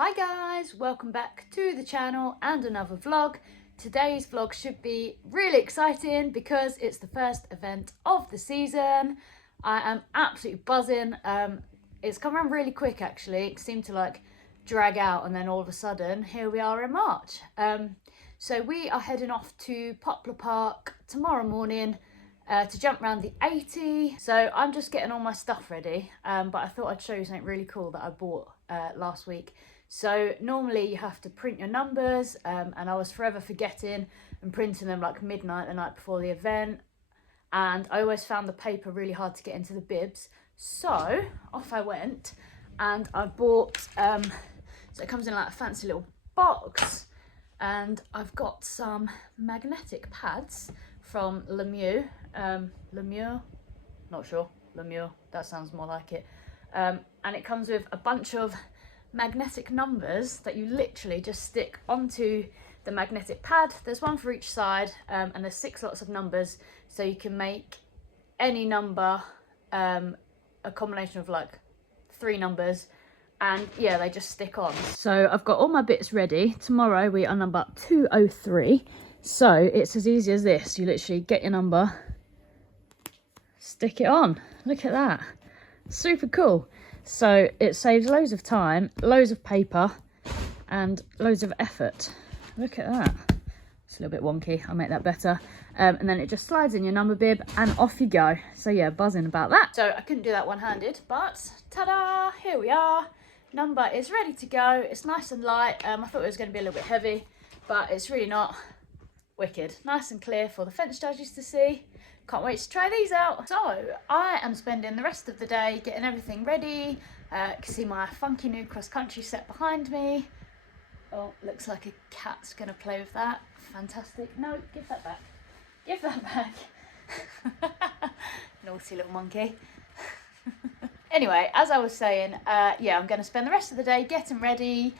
Hi guys, welcome back to the channel and another vlog. Today's vlog should be really exciting because it's the first event of the season. I am absolutely buzzing. It's come around really quick actually. It seemed to like drag out and then all of a sudden here we are in March. So we are heading off to Poplar Park tomorrow morning to jump around the 80. So I'm just getting all my stuff ready, but I thought I'd show you something really cool that I bought last week. So normally you have to print your numbers, and I was forever forgetting and printing them like midnight the night before the event, and I always found the paper really hard to get into the bibs. So off I went and I bought, so it comes in like a fancy little box, and I've got some magnetic pads from Lemieux, not sure, Lemieux, that sounds more like it, and it comes with a bunch of magnetic numbers that you literally just stick onto the magnetic pad. There's one for each side, and there's 6 lots of numbers, so you can make any number a combination of like 3 numbers, and yeah, they just stick on. So I've got all my bits ready. Tomorrow we are number 203, so it's as easy as this. You literally get your number, stick it on. Look at that, super cool. So it saves loads of time, loads of paper, and loads of effort. Look at that. It's a little bit wonky, I'll make that better. And then it just slides in your number bib and off you go. So yeah, buzzing about that. So I couldn't do that one-handed, but ta-da, here we are. Number is ready to go. It's nice and light. I thought it was going to be a little bit heavy, but it's really not. Wicked. Nice and clear for the fence judges to see. Can't wait to try these out. So I am spending the rest of the day getting everything ready. You can see my funky new cross-country set behind me. Oh, looks like a cat's gonna play with that. Fantastic. No, give that back. Give that back. Naughty little monkey. Anyway, as I was saying, yeah, I'm going to spend the rest of the day getting ready.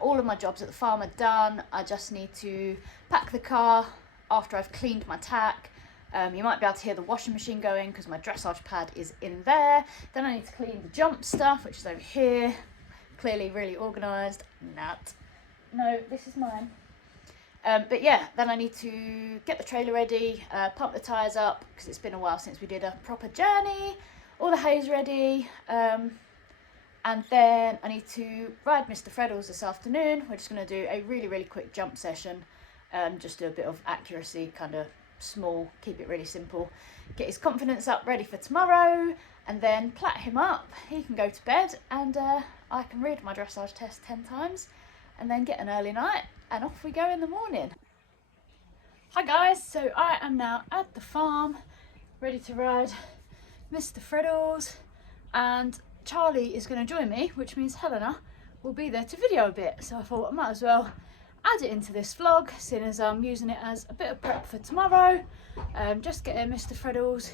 All of my jobs at the farm are done. I just need to pack the car after I've cleaned my tack. You might be able to hear the washing machine going because my dressage pad is in there. Then I need to clean the jump stuff, which is over here. Clearly really organised. Nut. No, this is mine. But yeah, then I need to get the trailer ready, pump the tyres up because it's been a while since we did a proper journey. All the hay's ready. And then I need to ride Mr.Freddles this afternoon. We're just going to do a really quick jump session. Just do a bit of accuracy, kind of small, keep it really simple, get his confidence up, ready for tomorrow, and then plat him up. He can go to bed, and I can read my dressage test 10 times, and then get an early night, and off we go in the morning. Hi guys, so I am now at the farm, ready to ride Mr.Freddles, and Charlie is going to join me, which means Helena will be there to video a bit, so I thought I might as well add it into this vlog, seeing as I'm using it as a bit of prep for tomorrow. Just getting Mr.Freddles,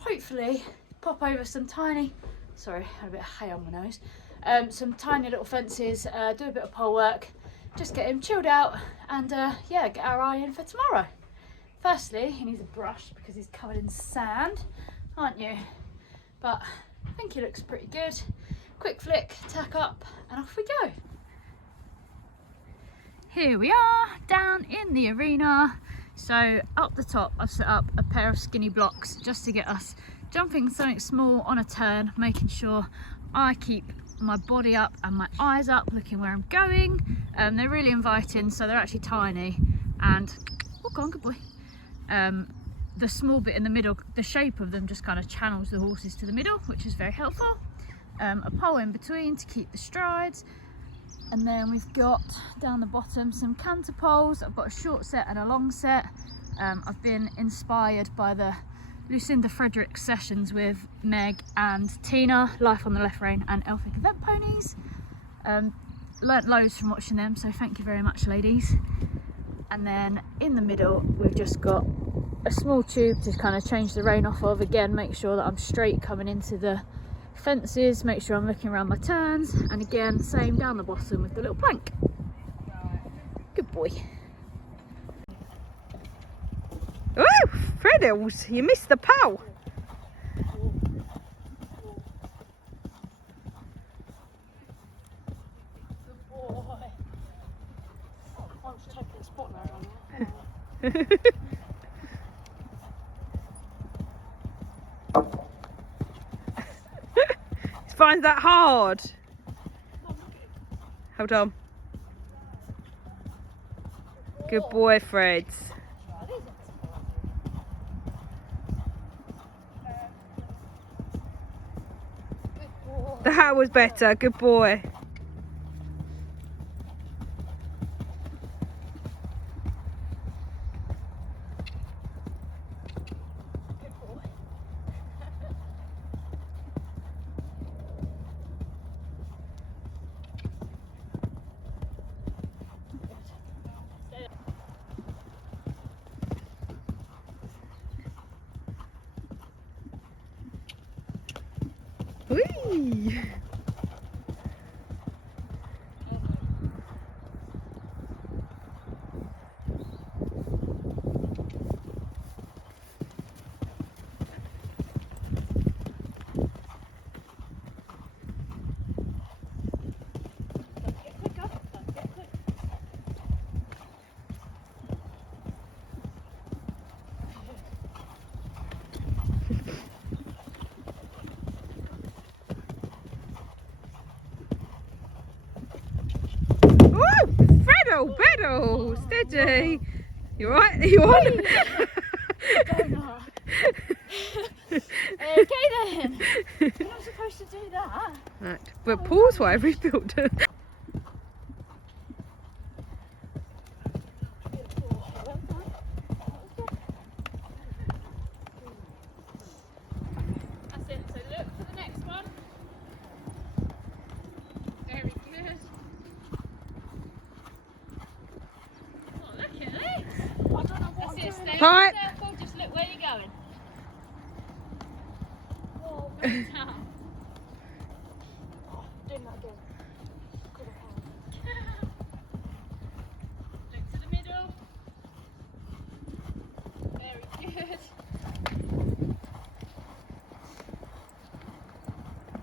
hopefully pop over some tiny, sorry, had a bit of hay on my nose, some tiny little fences, do a bit of pole work, just get him chilled out, and yeah, get our eye in for tomorrow. Firstly, he needs a brush because he's covered in sand, aren't you? But I think he looks pretty good. Quick flick, tack up, and off we go. Here we are down in the arena. So up the top I've set up a pair of skinny blocks just to get us jumping something small on a turn, making sure I keep my body up and my eyes up, looking where I'm going. They're really inviting, so they're actually tiny, and oh, go on, good boy. The small bit in the middle, the shape of them just kind of channels the horses to the middle, which is very helpful. A pole in between to keep the strides. And then we've got down the bottom some canter poles. I've got a short set and a long set. I've been inspired by the Lucinda Fredericks sessions with Meg and Tina, Life on the Left Rein and Elphick Event Ponies. Learnt loads from watching them, so thank you very much, ladies. And then in the middle we've just got a small tube to kind of change the rein off of. Again, make sure that I'm straight coming into the fences, make sure I'm looking around my turns, and again same down the bottom with the little plank. Good boy. Oh, Freddles, you missed the pole. Good boy. Poplar on there. He finds that hard. Hold on. Good boy, Freds. That was better. Good boy. Whee! Freddle, Freddle, steady. You right? Are you on? Okay then. You're not supposed to do that. Right. But pause whatever he's built. That's it. So look for the next one. Very good. Oh, look at this. I don't know what That's it. Stay Pipe. in a circle. Just look where you're going. Oh, good time. Doing that again. Look to the middle. Very good.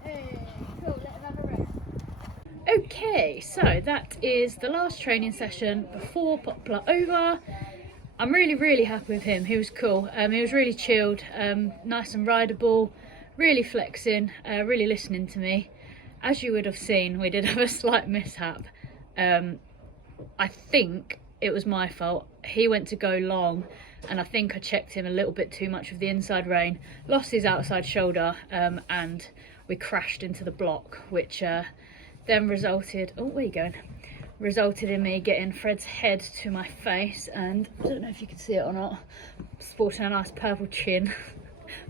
Hey, cool. Let him have a rest. Okay, so that is the last training session before Poplar over. I'm really happy with him. He was cool. He was really chilled, nice and rideable, really flexing, really listening to me. As you would have seen, we did have a slight mishap. I think it was my fault. He went to go long and I think I checked him a little bit too much with the inside rein, lost his outside shoulder, and we crashed into the block, which then resulted, oh, where are you going? Resulted in me getting Fred's head to my face, and I don't know if you can see it or not, sporting a nice purple chin.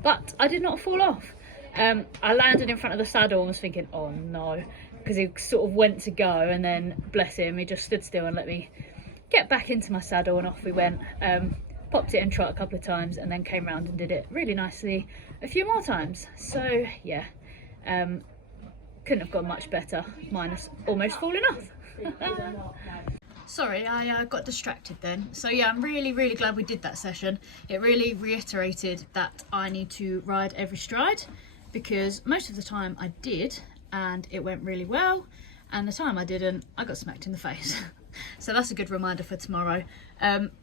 But I did not fall off. I landed in front of the saddle and was thinking, oh no, because he sort of went to go and then, bless him, he just stood still and let me get back into my saddle and off we went. Popped it in trot a couple of times and then came round and did it really nicely a few more times. So yeah, couldn't have gone much better, minus almost falling off. Sorry, I got distracted then. So yeah, I'm really glad we did that session. It really reiterated that I need to ride every stride, because most of the time I did and it went really well, and the time I didn't, I got smacked in the face. So that's a good reminder for tomorrow.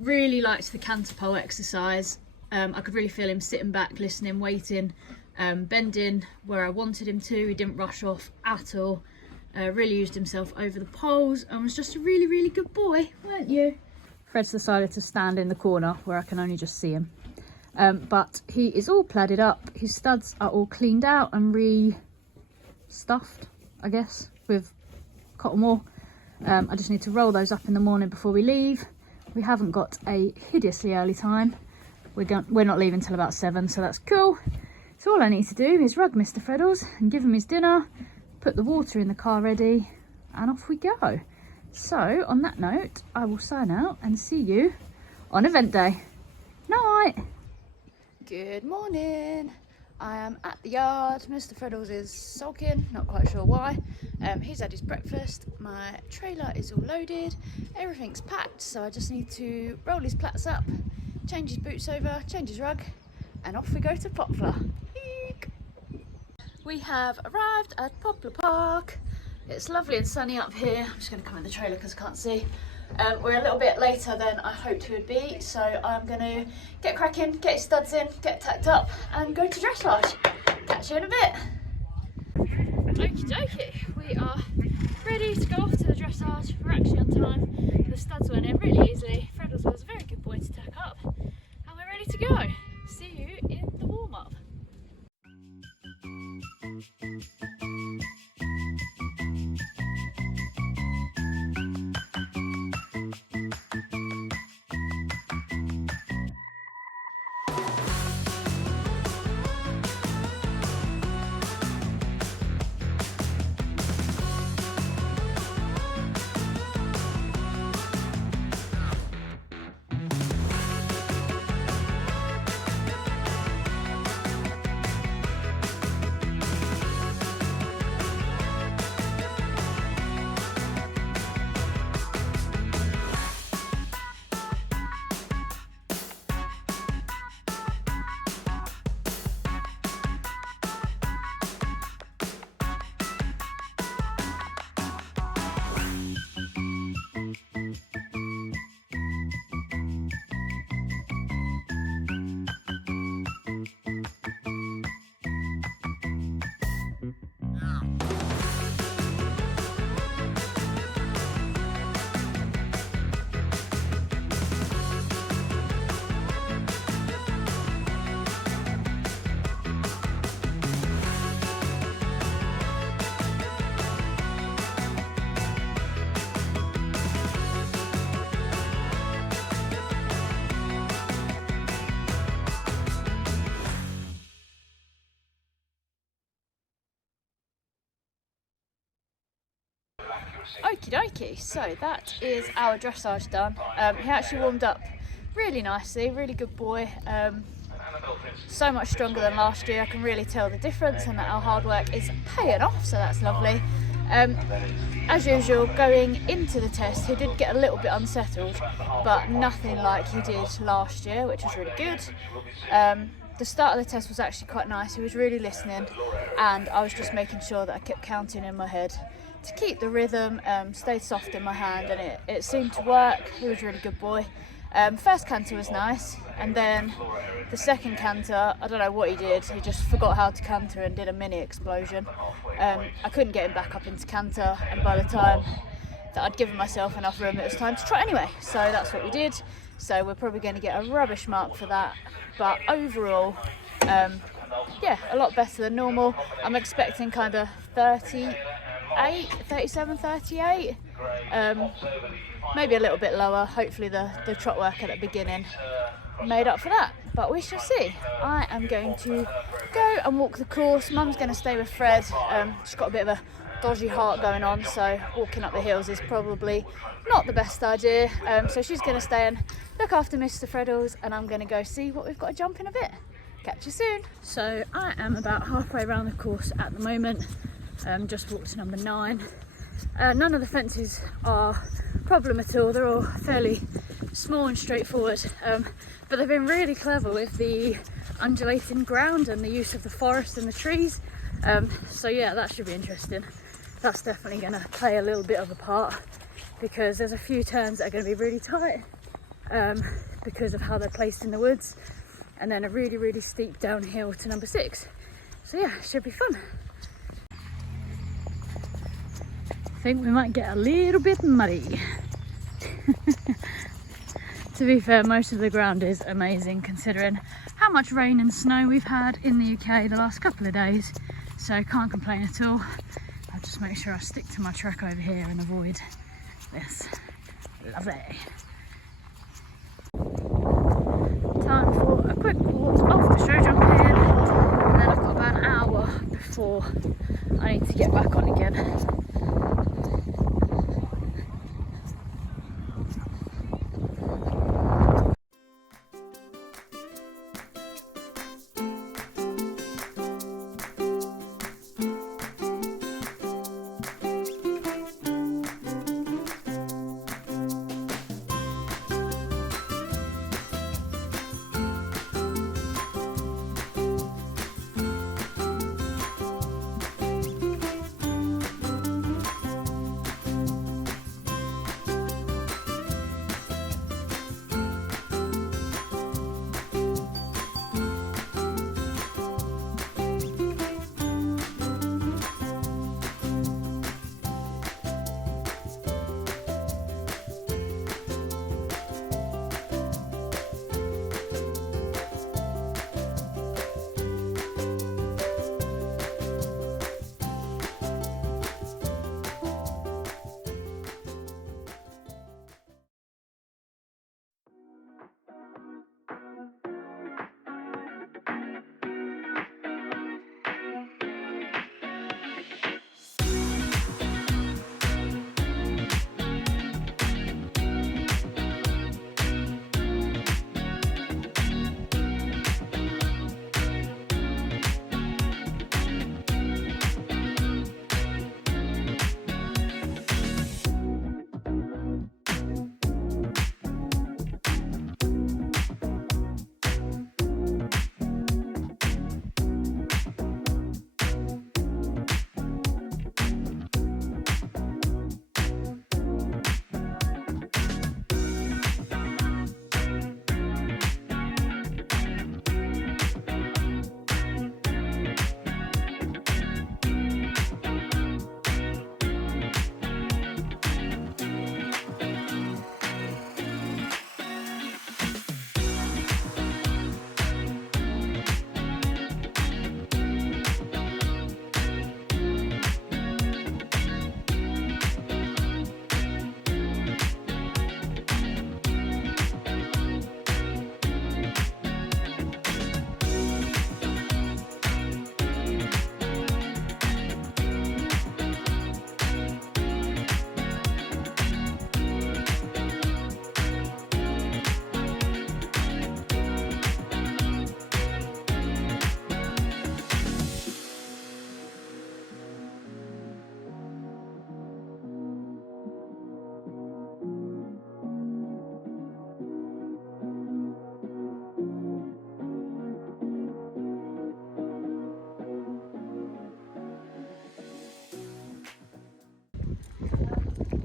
Really liked the canter pole exercise. I could really feel him sitting back, listening, waiting, bending where I wanted him to. He didn't rush off at all. Really used himself over the poles and was just a really good boy, weren't you? Fred's decided to stand in the corner where I can only just see him. But he is all plaided up. His studs are all cleaned out and re-stuffed, I guess, with cotton wool. I just need to roll those up in the morning before we leave. We haven't got a hideously early time. We're not leaving till about 7, so that's cool. So all I need to do is rug Mr. Freddles and give him his dinner, put the water in the car ready, and off we go. So on that note, I will sign out and see you on event day. Night. Good morning. I am at the yard. Mr. Freddles is sulking, not quite sure why. He's had his breakfast. My trailer is all loaded. Everything's packed, so I just need to roll his plats up, change his boots over, change his rug, and off we go to Poplar. Eek. We have arrived at Poplar Park. It's lovely and sunny up here. I'm just going to come in the trailer because I can't see. We're a little bit later than I hoped we would be, so I'm going to get cracking, get your studs in, get tacked up and go to dressage. Catch you in a bit. Okie dokie, we are ready to go off to the dressage. We're actually on time. The studs went in really easily. Freddles was a very good boy to tack up, and we're ready to go. See you in the warm-up. Okie dokie, so that is our dressage done. He actually warmed up really nicely, really good boy. So much stronger than last year. I can really tell the difference and that our hard work is paying off, so that's lovely. As usual, going into the test, he did get a little bit unsettled, but nothing like he did last year, which was really good. The start of the test was actually quite nice. He was really listening, and I was just making sure that I kept counting in my head to keep the rhythm, stayed soft in my hand, and it seemed to work. He was a really good boy. First canter was nice, and then the second canter, I don't know what he did, he just forgot how to canter and did a mini explosion. I couldn't get him back up into canter, and by the time that I'd given myself enough room, it was time to try anyway, so that's what we did. So we're probably going to get a rubbish mark for that, but overall, yeah, a lot better than normal. I'm expecting kind of 37, 38, maybe a little bit lower. Hopefully the trot work at the beginning made up for that, but we shall see. I am going to go and walk the course. Mum's going to stay with Fred. She's got a bit of a dodgy heart going on, so walking up the hills is probably not the best idea. So she's going to stay and look after Mr.Freddles, and I'm going to go see what we've got to jump in a bit. Catch you soon. So I am about halfway around the course at the moment. Just walked to number 9. None of the fences are a problem at all. They're all fairly small and straightforward, but they've been really clever with the undulating ground and the use of the forest and the trees. So yeah, that should be interesting. That's definitely going to play a little bit of a part, because there's a few turns that are going to be really tight because of how they're placed in the woods, and then a really, really steep downhill to number 6. So yeah, it should be fun. I think we might get a little bit muddy. To be fair, most of the ground is amazing considering how much rain and snow we've had in the UK the last couple of days, so can't complain at all. I'll just make sure I stick to my track over here and avoid this. Lovely. Time for a quick walk off the show jump in, and then I've got about an hour before I need to get back on again.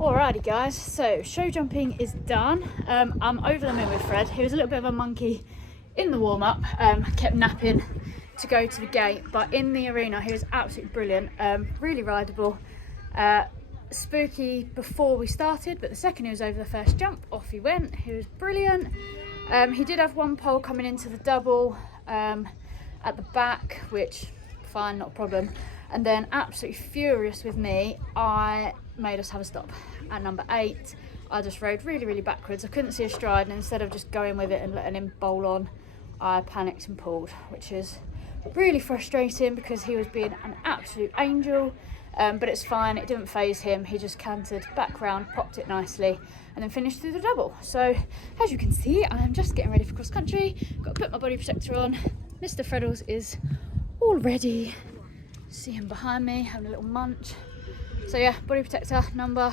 Alrighty guys, so show jumping is done. I'm over the moon with Fred. He was a little bit of a monkey in the warm-up, kept napping to go to the gate, but in the arena he was absolutely brilliant, really rideable, spooky before we started, but the second he was over the first jump, off he went. He was brilliant. He did have one pole coming into the double at the back, which fine, not a problem, and then absolutely furious with me, I made us have a stop at number 8. I just rode really backwards. I couldn't see a stride, and instead of just going with it and letting him bowl on, I panicked and pulled, which is really frustrating because he was being an absolute angel. But it's fine, it didn't faze him. He just cantered back round, popped it nicely, and then finished through the double. So as you can see, I am just getting ready for cross country. Got to put my body protector on. Mr. Freddles is all ready. See him behind me having a little munch. So yeah, body protector, number,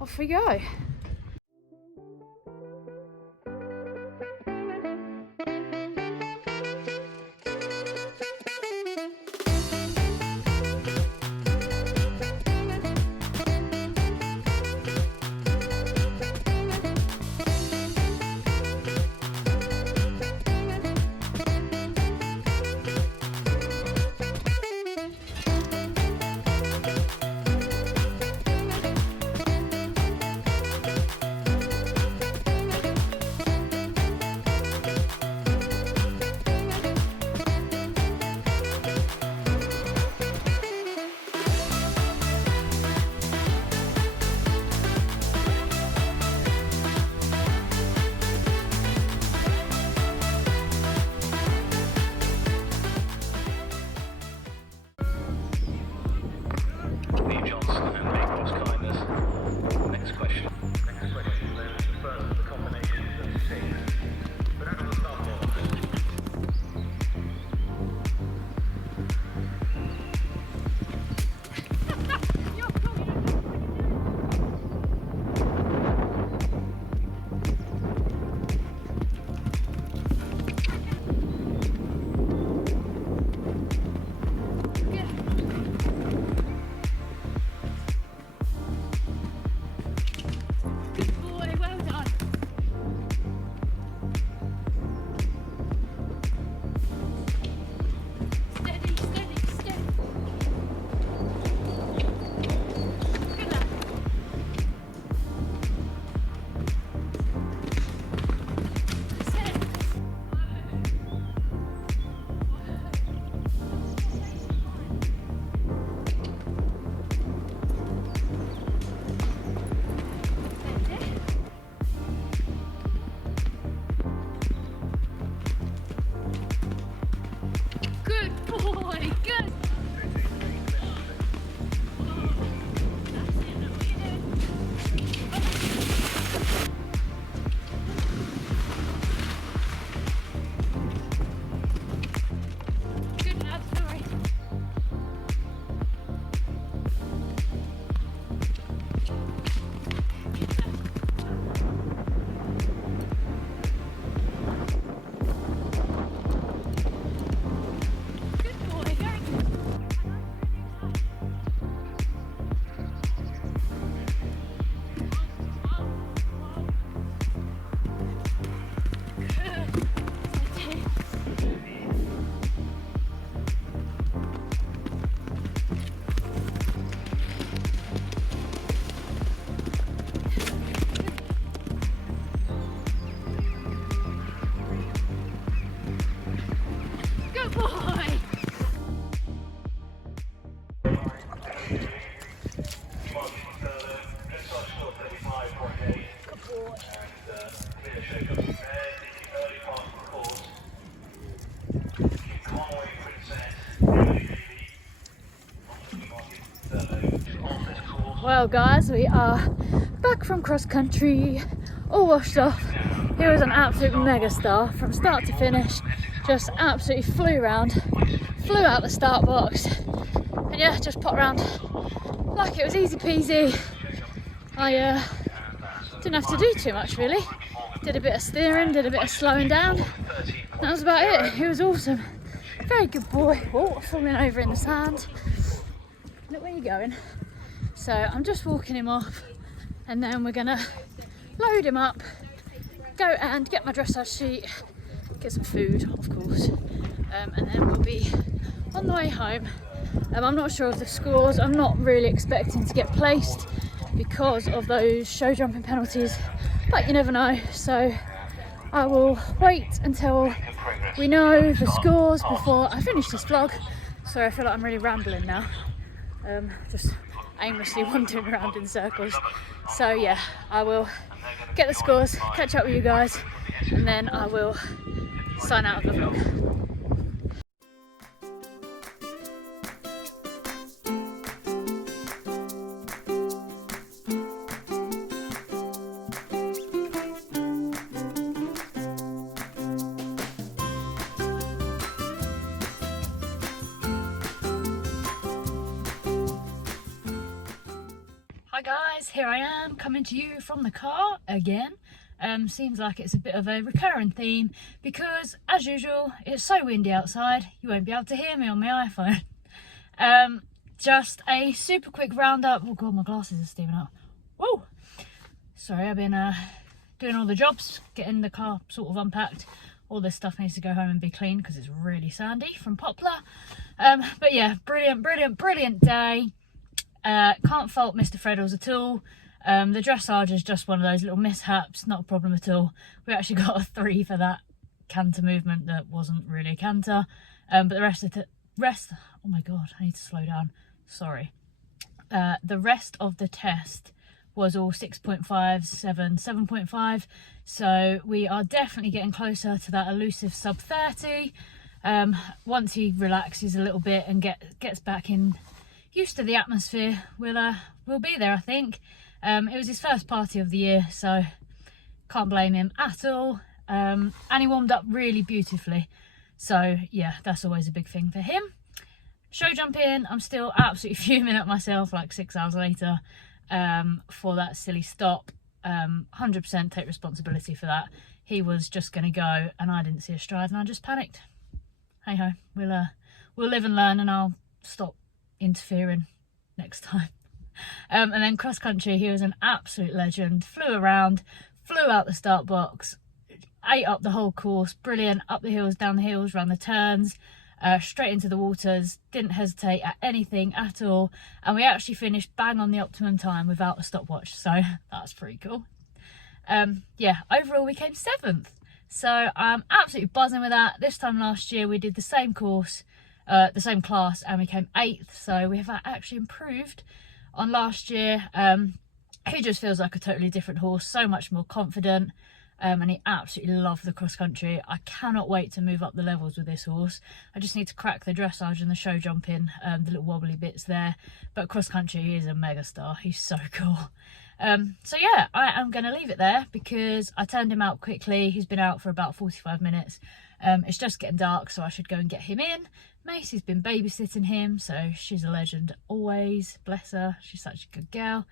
off we go. Well guys, we are back from cross country, all washed off. He was an absolute mega star from start to finish, just absolutely flew around, flew out the start box, and yeah, just popped around like it was easy peasy. I didn't have to do too much really. Did a bit of steering, did a bit of slowing down. That was about it. He was awesome. Very good boy. Oh, falling over in the sand. Look where you're going. So I'm just walking him off. and then we're gonna load him up, go and get my dressage sheet, get some food of course, and then we'll be on the way home. I'm not sure of the scores. I'm not really expecting to get placed because of those show jumping penalties, but you never know, so I will wait until we know the scores before I finish this vlog. Sorry, I feel like I'm really rambling now, just aimlessly wandering around in circles. So yeah, I will get the scores, catch up with you guys, and then I will sign out of the vlog. Hi guys, here I am coming to you from the car again. Seems like it's a bit of a recurring theme because, as usual, it's so windy outside you won't be able to hear me on my iPhone. Just a super quick roundup. Oh god, my glasses are steaming up. Whoa! Sorry, I've been doing all the jobs, getting the car sort of unpacked. All this stuff needs to go home and be cleaned because it's really sandy from Poplar. But yeah, brilliant day. Can't fault Mr.Freddles at all. The dressage is just one of those little mishaps, not a problem at all. We actually got a 3 for that canter movement that wasn't really a canter. But the rest, oh my god, I need to slow down, sorry. The rest of the test was all 6.5, 7, 7.5. So we are definitely getting closer to that elusive sub 30. Once he relaxes a little bit and gets back in used to the atmosphere, we'll be there, I think. It was his first party of the year, so can't blame him at all. And he warmed up really beautifully, so yeah, that's always a big thing for him. Show jumping, I'm still absolutely fuming at myself like 6 hours later for that silly stop. 100% take responsibility for that. He was just gonna go and I didn't see a stride and I just panicked. Hey ho, we'll live and learn, and I'll stop interfering next time. And then cross country, he was an absolute legend. Flew around, flew out the start box, ate up the whole course, brilliant. Up the hills, down the hills, round the turns, straight into the waters, didn't hesitate at anything at all, and we actually finished bang on the optimum time without a stopwatch, so that's pretty cool. Yeah, overall we came 7th, so I'm absolutely buzzing with that. This time last year we did the same course, the same class, and we came 8th, so we have actually improved on last year. He just feels like a totally different horse, so much more confident, and he absolutely loved the cross country. I cannot wait to move up the levels with this horse. I just need to crack the dressage and the show jumping, the little wobbly bits there, but cross country, he is a mega star. He's so cool. So yeah, I am going to leave it there because I turned him out quickly. He's been out for about 45 minutes. It's just getting dark, so I should go and get him in. Macy's been babysitting him, so she's a legend always, bless her, she's such a good girl.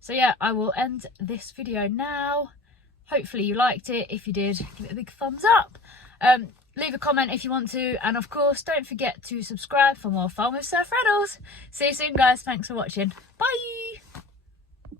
So yeah, I will end this video now. Hopefully you liked it. If you did, give it a big thumbs up. Leave a comment if you want to, and of course don't forget to subscribe for more fun with Sir Freddles. See you soon guys, thanks for watching, bye.